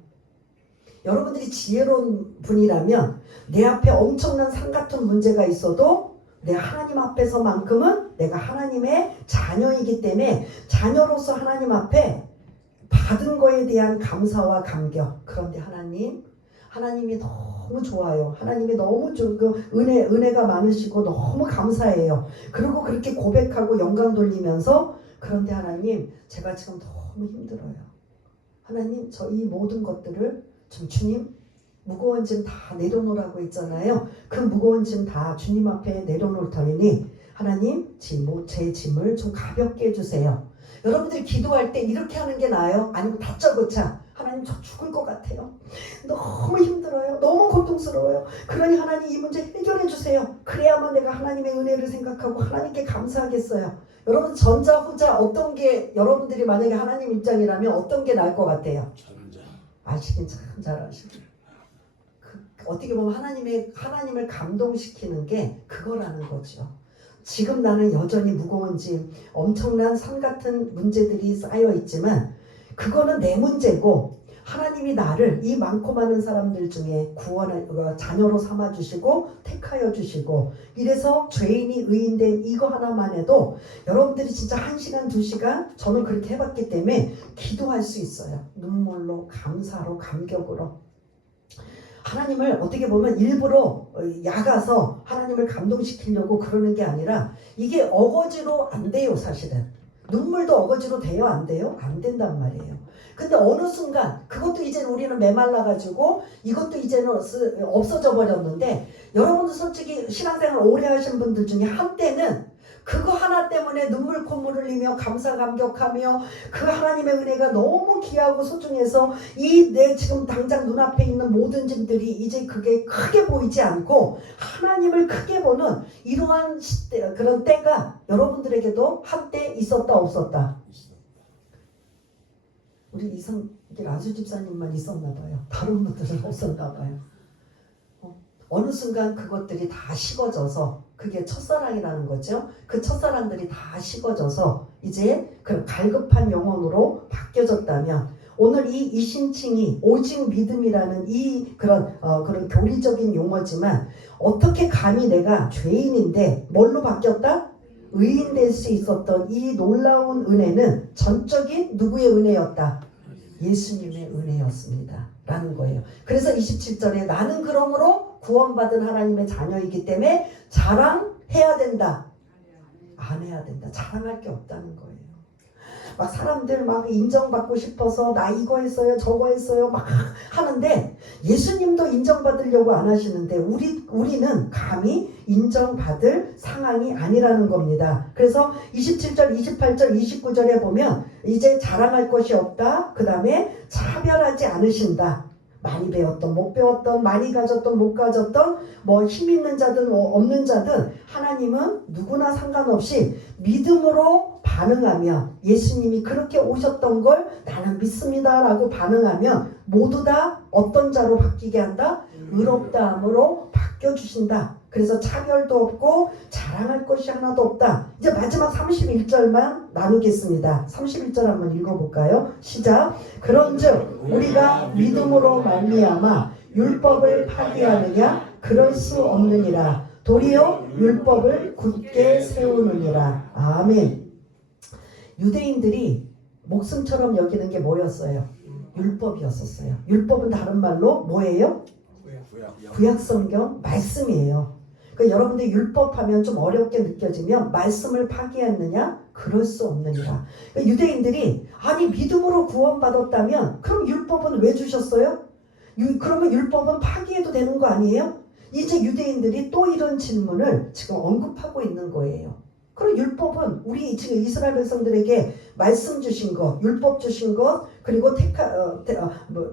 여러분들이 지혜로운 분이라면 내 앞에 엄청난 산 같은 문제가 있어도 내 하나님 앞에서만큼은 내가 하나님의 자녀이기 때문에 자녀로서 하나님 앞에 받은 거에 대한 감사와 감격. 그런데 하나님이 너무 좋아요. 하나님이 너무 은혜가 많으시고 너무 감사해요. 그리고 그렇게 고백하고 영광 돌리면서 그런데 하나님 제가 지금 너무 힘들어요. 하나님 저 이 모든 것들을 좀 주님 무거운 짐 다 내려놓으라고 했잖아요. 그 무거운 짐 다 주님 앞에 내려놓을 터이니 하나님 제 짐을 좀 가볍게 해주세요. 여러분들이 기도할 때 이렇게 하는 게 나아요? 아니면 다짜고짜 하나님 저 죽을 것 같아요. 너무 힘들어요. 너무 고통스러워요. 그러니 하나님 이 문제 해결해 주세요. 그래야만 내가 하나님의 은혜를 생각하고 하나님께 감사하겠어요. 여러분 전자 후자 어떤 게 여러분들이 만약에 하나님 입장이라면 어떤 게 나을 것 같아요? 아시긴 참 잘하시죠. 어떻게 보면 하나님을 감동시키는 게 그거라는 거죠. 지금 나는 여전히 무거운 짐, 엄청난 산 같은 문제들이 쌓여 있지만 그거는 내 문제고 하나님이 나를 이 많고 많은 사람들 중에 자녀로 삼아주시고 택하여 주시고 이래서 죄인이 의인된 이거 하나만 해도 여러분들이 진짜 1시간 2시간 저는 그렇게 해봤기 때문에 기도할 수 있어요. 눈물로 감사로 감격으로 하나님을 어떻게 보면 일부러 약아서 하나님을 감동시키려고 그러는 게 아니라 이게 어거지로 안 돼요. 사실은 눈물도 어거지로 돼요? 안 돼요? 안 된단 말이에요. 근데 어느 순간 그것도 이제는 우리는 메말라가지고 이것도 이제는 없어져 버렸는데 여러분도 솔직히 신앙생활 오래 하신 분들 중에 한때는 그거 하나 때문에 눈물 콧물 흘리며 감사 감격하며 그 하나님의 은혜가 너무 귀하고 소중해서 이 내 지금 당장 눈앞에 있는 모든 짐들이 이제 그게 크게 보이지 않고 하나님을 크게 보는 이러한 그런 때가 여러분들에게도 한때 있었다 없었다? 우리 이성길 아주 집사님만 있었나 봐요. 다른 분들은 없었나 봐요. 어느 순간 그것들이 다 식어져서 그게 첫사랑이라는 거죠. 그 첫사랑들이 다 식어져서 이제 그 갈급한 영혼으로 바뀌어졌다면 오늘 이 이신칭이 오직 믿음이라는 이 그런 교리적인 용어지만 어떻게 감히 내가 죄인인데 뭘로 바뀌었다? 의인 될 수 있었던 이 놀라운 은혜는 전적인 누구의 은혜였다? 예수님의 은혜였습니다. 라는 거예요. 그래서 27절에 나는 그러므로 구원받은 하나님의 자녀이기 때문에 자랑해야 된다. 안 해야 된다. 자랑할 게 없다는 거예요. 막 사람들 막 인정받고 싶어서 나 이거 했어요 저거 했어요 막 하는데 예수님도 인정받으려고 안 하시는데 우리는 감히 인정받을 상황이 아니라는 겁니다. 그래서 27절 28절 29절에 보면 이제 자랑할 것이 없다. 그 다음에 차별하지 않으신다. 많이 배웠던 못 배웠던 많이 가졌던 못 가졌던 뭐 힘 있는 자든 없는 자든 하나님은 누구나 상관없이 믿음으로 반응하면 예수님이 그렇게 오셨던 걸 나는 믿습니다 라고 반응하면 모두 다 어떤 자로 바뀌게 한다? 의롭다함으로 바뀌어주신다. 그래서 차별도 없고 자랑할 것이 하나도 없다. 이제 마지막 31절만 나누겠습니다. 31절 한번 읽어볼까요? 시작. 그런즉 우리가 믿음으로 말미암아 율법을 파기하느냐? 그럴 수 없느니라. 도리어 율법을 굳게 세우느니라. 아멘. 유대인들이 목숨처럼 여기는 게 뭐였어요? 율법이었었어요. 율법은 다른 말로 뭐예요? 구약성경 말씀이에요. 그러니까 여러분들이 율법하면 좀 어렵게 느껴지면 말씀을 파기했느냐? 그럴 수 없느니라. 그러니까 유대인들이 아니 믿음으로 구원받았다면 그럼 율법은 왜 주셨어요? 그러면 율법은 파기해도 되는 거 아니에요? 이제 유대인들이 또 이런 질문을 지금 언급하고 있는 거예요. 그리고 율법은 우리 지금 이스라엘 백성들에게 말씀 주신 것, 율법 주신 것, 그리고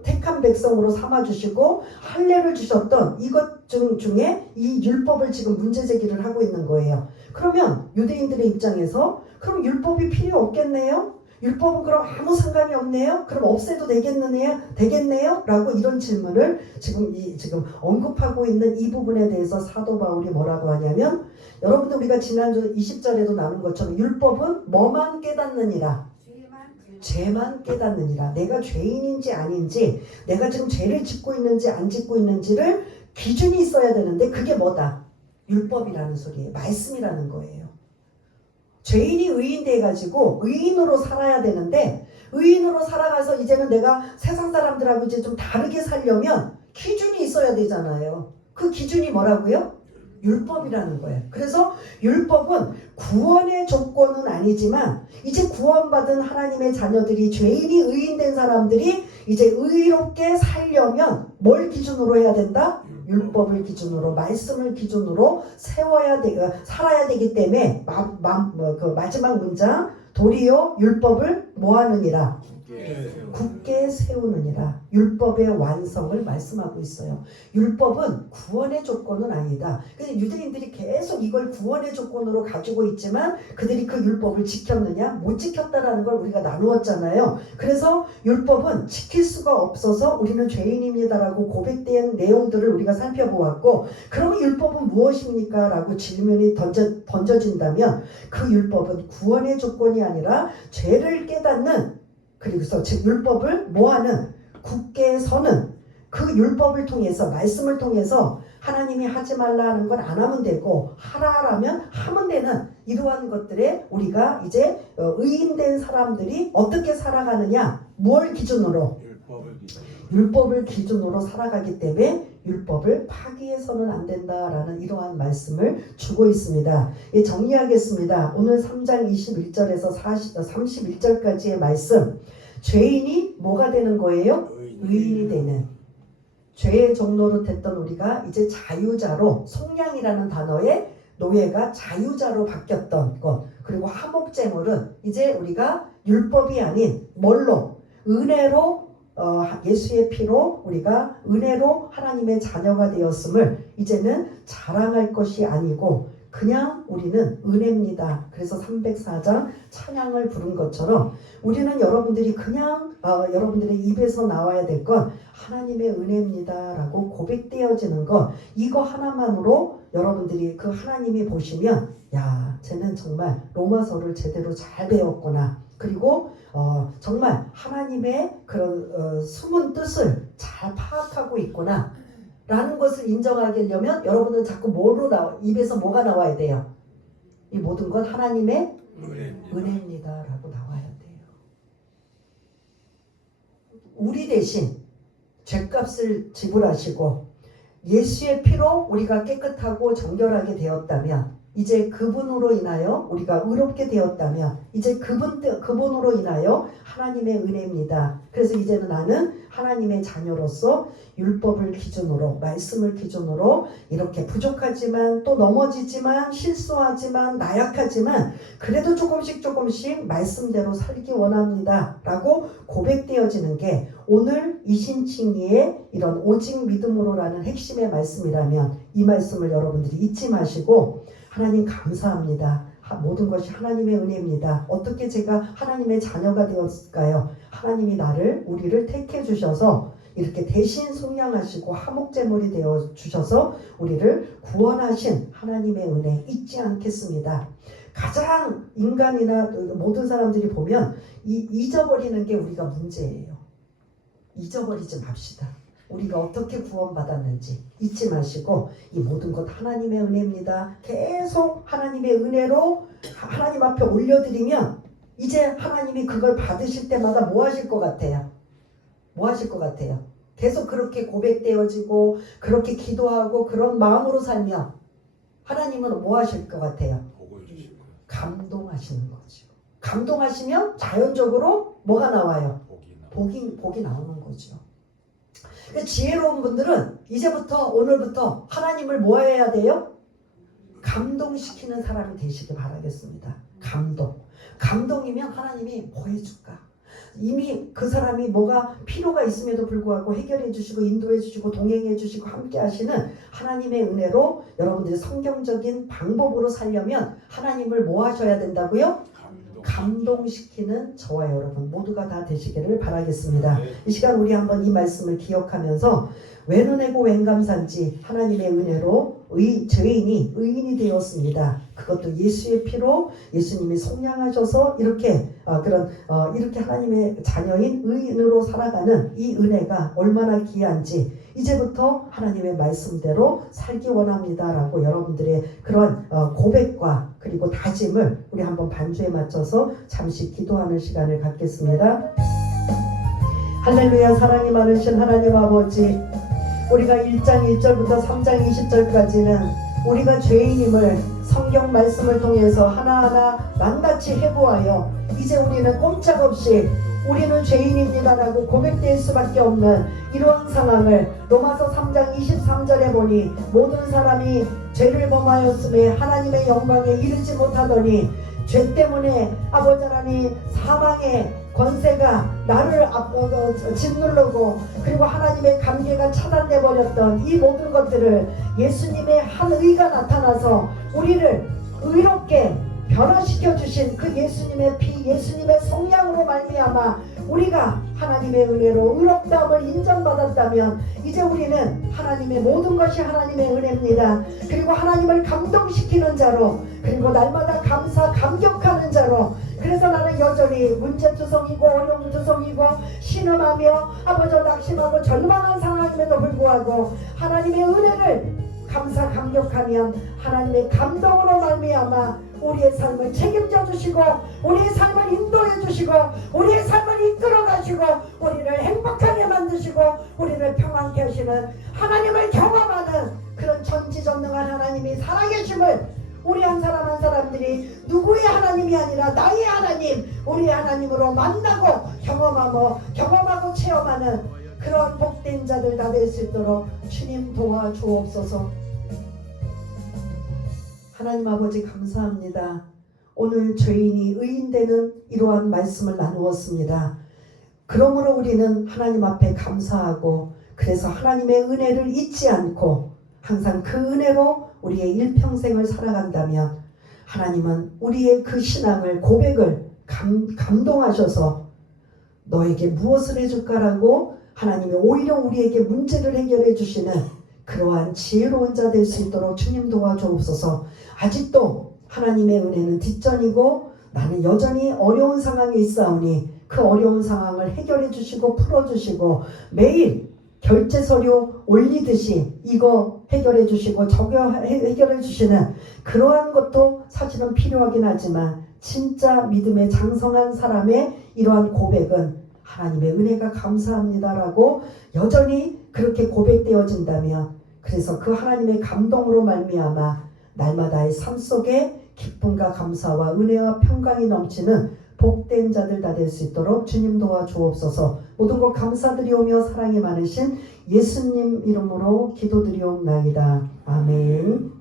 택한 백성으로 삼아 주시고 할례를 주셨던 이것 중에 이 율법을 지금 문제 제기를 하고 있는 거예요. 그러면 유대인들의 입장에서 그럼 율법이 필요 없겠네요? 율법은 그럼 아무 상관이 없네요? 그럼 없애도 되겠네요? 라고 이런 질문을 지금 언급하고 있는 이 부분에 대해서 사도 바울이 뭐라고 하냐면, 여러분들 우리가 지난주 20절에도 나눈 것처럼 율법은 뭐만 깨닫느니라. 죄만 깨닫느니라. 내가 죄인인지 아닌지, 내가 지금 죄를 짓고 있는지 안 짓고 있는지를 기준이 있어야 되는데 그게 뭐다? 율법이라는 소리예요. 말씀이라는 거예요. 죄인이 의인 돼가지고 의인으로 살아야 되는데, 의인으로 살아가서 이제는 내가 세상 사람들하고 이제 좀 다르게 살려면 기준이 있어야 되잖아요. 그 기준이 뭐라고요? 율법이라는 거예요. 그래서 율법은 구원의 조건은 아니지만 이제 구원받은 하나님의 자녀들이, 죄인이 의인된 사람들이 이제 의롭게 살려면 뭘 기준으로 해야 된다? 율법을 기준으로, 말씀을 기준으로 살아야 되기 때문에 그 마지막 문장, 도리어 율법을 뭐하느니라? 굳게 세우느니라. 율법의 완성을 말씀하고 있어요. 율법은 구원의 조건은 아니다. 근데 유대인들이 계속 이걸 구원의 조건으로 가지고 있지만 그들이 그 율법을 지켰느냐? 못 지켰다라는 걸 우리가 나누었잖아요. 그래서 율법은 지킬 수가 없어서 우리는 죄인입니다라고 고백된 내용들을 우리가 살펴보았고, 그러면 율법은 무엇입니까? 라고 질문이 던져진다면 그 율법은 구원의 조건이 아니라 죄를 깨닫는, 그리고서 즉 율법을 뭐하는, 굳게 서는, 그 율법을 통해서, 말씀을 통해서 하나님이 하지 말라 하는 건 안 하면 되고 하라라면 하면 되는 이러한 것들에 우리가 이제 의인된 사람들이 어떻게 살아가느냐? 뭘 기준으로? 율법을 기준으로 살아가기 때문에 율법을 파기해서는 안 된다라는 이러한 말씀을 주고 있습니다. 예, 정리하겠습니다. 오늘 3장 21절에서 31절까지의 말씀, 죄인이 뭐가 되는 거예요? 의인이 되는. 죄의 종노릇 했던 우리가 이제 자유자로, 속량이라는 단어의 노예가 자유자로 바뀌었던 것, 그리고 화목제물은 이제 우리가 율법이 아닌 뭘로? 은혜로, 예수의 피로 우리가 은혜로 하나님의 자녀가 되었음을 이제는 자랑할 것이 아니고 그냥 우리는 은혜입니다. 그래서 304장 찬양을 부른 것처럼 우리는 여러분들이 그냥 여러분들의 입에서 나와야 될 건 하나님의 은혜입니다 라고 고백되어지는 것, 이거 하나만으로 여러분들이 그 하나님이 보시면, 야, 쟤는 정말 로마서를 제대로 잘 배웠구나, 그리고 정말 하나님의 그런 숨은 뜻을 잘 파악하고 있구나 라는 것을 인정하려면 여러분은 자꾸 입에서 뭐가 나와야 돼요? 이 모든 건 하나님의 은혜입니다 라고 나와야 돼요. 우리 대신 죄값을 지불하시고 예수의 피로 우리가 깨끗하고 정결하게 되었다면, 이제 그분으로 인하여 우리가 의롭게 되었다면 이제 그분으로 인하여 하나님의 은혜입니다. 그래서 이제는 나는 하나님의 자녀로서 율법을 기준으로, 말씀을 기준으로 이렇게 부족하지만 또 넘어지지만 실수하지만 나약하지만 그래도 조금씩 말씀대로 살기 원합니다 라고 고백되어지는 게 오늘 이신칭의의 이런 오직 믿음으로라는 핵심의 말씀이라면, 이 말씀을 여러분들이 잊지 마시고, 하나님 감사합니다. 모든 것이 하나님의 은혜입니다. 어떻게 제가 하나님의 자녀가 되었을까요? 하나님이 우리를 택해 주셔서 이렇게 대신 속량하시고 화목제물이 되어 주셔서 우리를 구원하신 하나님의 은혜 잊지 않겠습니다. 가장 인간이나 모든 사람들이 보면 잊어버리는 게 우리가 문제예요. 잊어버리지 맙시다. 우리가 어떻게 구원받았는지 잊지 마시고 이 모든 것 하나님의 은혜입니다. 계속 하나님의 은혜로 하나님 앞에 올려드리면 이제 하나님이 그걸 받으실 때마다 뭐 하실 것 같아요? 뭐 하실 것 같아요? 계속 그렇게 고백되어지고 그렇게 기도하고 그런 마음으로 살면 하나님은 뭐 하실 것 같아요? 감동하시는 거죠. 감동하시면 자연적으로 뭐가 나와요? 복이 나오는 거죠. 지혜로운 분들은 이제부터 오늘부터 하나님을 뭐 해야 돼요? 감동시키는 사람이 되시길 바라겠습니다. 감동이면 하나님이 뭐 해줄까? 이미 그 사람이 뭐가 필요가 있음에도 불구하고 해결해 주시고 인도해 주시고 동행해 주시고 함께 하시는 하나님의 은혜로 여러분들이 성경적인 방법으로 살려면 하나님을 뭐 하셔야 된다고요? 감동시키는 저와 여러분 모두가 다 되시기를 바라겠습니다. 이 시간 우리 한번 이 말씀을 기억하면서 웬 은혜고 웬 감사인지 하나님의 은혜로 죄인이 의인이 되었습니다. 그것도 예수의 피로 예수님이 속량하셔서 이렇게 이렇게 하나님의 자녀인 의인으로 살아가는 이 은혜가 얼마나 귀한지 이제부터 하나님의 말씀대로 살기 원합니다라고 여러분들의 그런 고백과 그리고 다짐을 우리 한번 반주에 맞춰서 잠시 기도하는 시간을 갖겠습니다. 할렐루야. 사랑이 많으신 하나님 아버지, 우리가 1장 1절부터 3장 20절까지는 우리가 죄인임을 성경 말씀을 통해서 하나하나 낱낱이 해보아요. 이제 우리는 꼼짝없이 우리는 죄인입니다라고 고백될 수밖에 없는 이러한 상황을 로마서 3장 23절에 보니 모든 사람이 죄를 범하였음에 하나님의 영광에 이르지 못하더니 죄 때문에 아버지 하나님 사망의 권세가 나를 짓누르고 그리고 하나님의 감개가 차단돼 버렸던 이 모든 것들을 예수님의 한 의가 나타나서 우리를 의롭게 변화시켜 주신 그 예수님의 피, 예수님의 성량으로 말미암아 우리가 하나님의 은혜로 의롭다함을 인정받았다면 이제 우리는 하나님의 모든 것이 하나님의 은혜입니다. 그리고 하나님을 감동시키는 자로 그리고 날마다 감격하는 자로 그래서 나는 여전히 문제투성이고 어려움투성이고 신음하며 아버지 낙심하고 절망한 상황임에도 불구하고 하나님의 은혜를 감격하면 하나님의 감동으로 말미암아 우리의 삶을 책임져 주시고 우리의 삶을 인도해 주시고 우리의 삶을 이끌어 가시고 우리를 행복하게 만드시고 우리를 평안케 하시는 하나님을 경험하는 그런 전지전능한 하나님이 살아계심을 우리 한 사람 한 사람들이 누구의 하나님이 아니라 나의 하나님 우리의 하나님으로 만나고 경험하고 체험하는 그런 복된 자들 다 될 수 있도록 주님 도와주옵소서. 하나님 아버지 감사합니다. 오늘 죄인이 의인되는 이러한 말씀을 나누었습니다. 그러므로 우리는 하나님 앞에 감사하고 그래서 하나님의 은혜를 잊지 않고 항상 그 은혜로 우리의 일평생을 살아간다면 하나님은 우리의 그 신앙을 고백을 감동하셔서 너에게 무엇을 해줄까라고 하나님이 오히려 우리에게 문제를 해결해 주시는 그러한 지혜로운 자 될 수 있도록 주님 도와주옵소서. 아직도 하나님의 은혜는 뒷전이고 나는 여전히 어려운 상황에 있사오니 그 어려운 상황을 해결해 주시고 풀어주시고 매일 결제 서류 올리듯이 이거 해결해 주시고 저거 해결해 주시는 그러한 것도 사실은 필요하긴 하지만 진짜 믿음의 장성한 사람의 이러한 고백은 하나님의 은혜가 감사합니다라고 여전히 그렇게 고백되어진다면 그래서 그 하나님의 감동으로 말미암아 날마다의 삶 속에 기쁨과 감사와 은혜와 평강이 넘치는 복된 자들 다 될 수 있도록 주님 도와주옵소서. 모든 것 감사드리오며 사랑이 많으신 예수님 이름으로 기도드리옵나이다. 아멘.